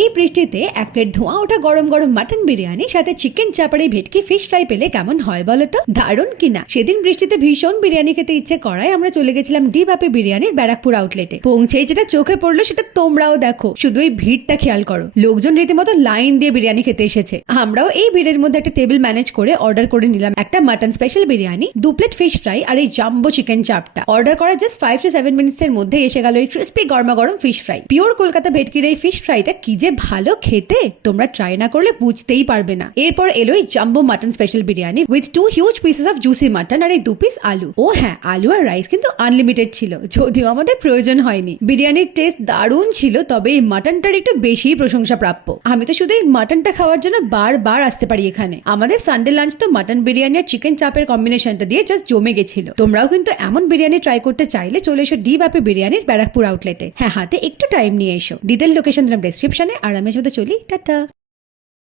এই বৃষ্টিতে এক প্লেট ধোঁয়া ওঠা গরম গরম মাটন বিরিয়ানি, সাথে চিকেন চাপাড়ি, ভেটকি ফিশ ফ্রাই পেলে কেমন হয় বলো তো? দারুণ কিনা সেদিন বৃষ্টিতে ভীষণ বিরিয়ানি খেতে ইচ্ছে করায় আমরা চলে গেছিলাম ডি বাপি বিরিয়ানির ব্যারাকপুর আউটলেটে পৌঁছেই যেটা চোখে পড়ল সেটা তোমরাও দেখো। শুধু এই ভিড়টা খেয়াল করো। লোকজন রীতিমতো লাইন দিয়ে বিরিয়ানি খেতে এসেছে। আমরাও এই ভিড়ের মধ্যে একটা টেবিল ম্যানেজ করে অর্ডার করে নিলাম একটা মাটন স্পেশাল বিরিয়ানি, দু প্লেট ফিশ ফ্রাই আর এই জাম্বো চিকেন চাপটা অর্ডার করার just five two seven minutes এর মধ্যে এসে গেল এই ক্রিস্পি গরমা গরম ফিশ ফ্রাই পিওর কলকাতা ভেটকির এই ফিশ ফ্রাইটা কি যে ভালো খেতে তোমরা ট্রাই না করলে বুঝতেই পারবে না। এরপর এলো এই jumbo mutton special biryani with two huge pieces of juicy mutton আর এই দু পিস আলু। ও হ্যাঁ আলু আর রাইস কিন্তু আনলিমিটেড ছিল, যদিও আমাদের প্রয়োজন হয়নি। বিরিয়ানির টেস্ট দারুণ ছিল, তবে এই মাটনটার একটু বেশি প্রশংসা প্রাপ্য আমি তো শুধু এই মাটনটা খাওয়ার জন্য বারবার আসতে পারি এখানে। আমাদের সানডে লাঞ্চ তো মাটন বিরিয়ানি আর চিকেন চাপের কম্বিনেশনটা দিয়ে জাস্ট জমে গেছিল। তোমরাও কিন্তু এমন বিরিয়ানি ট্রাই করতে চাইলে চলে এসো ডি বাপে বিরিয়ানির ব্যারাকপুর আউটলেটে হ্যাঁ হাতে একটু টাইম নিয়ে এসো। ডিটেল লোকেশন দিলাম ডেসক্রিপশনে আর আমি সাথে চলি টাটা।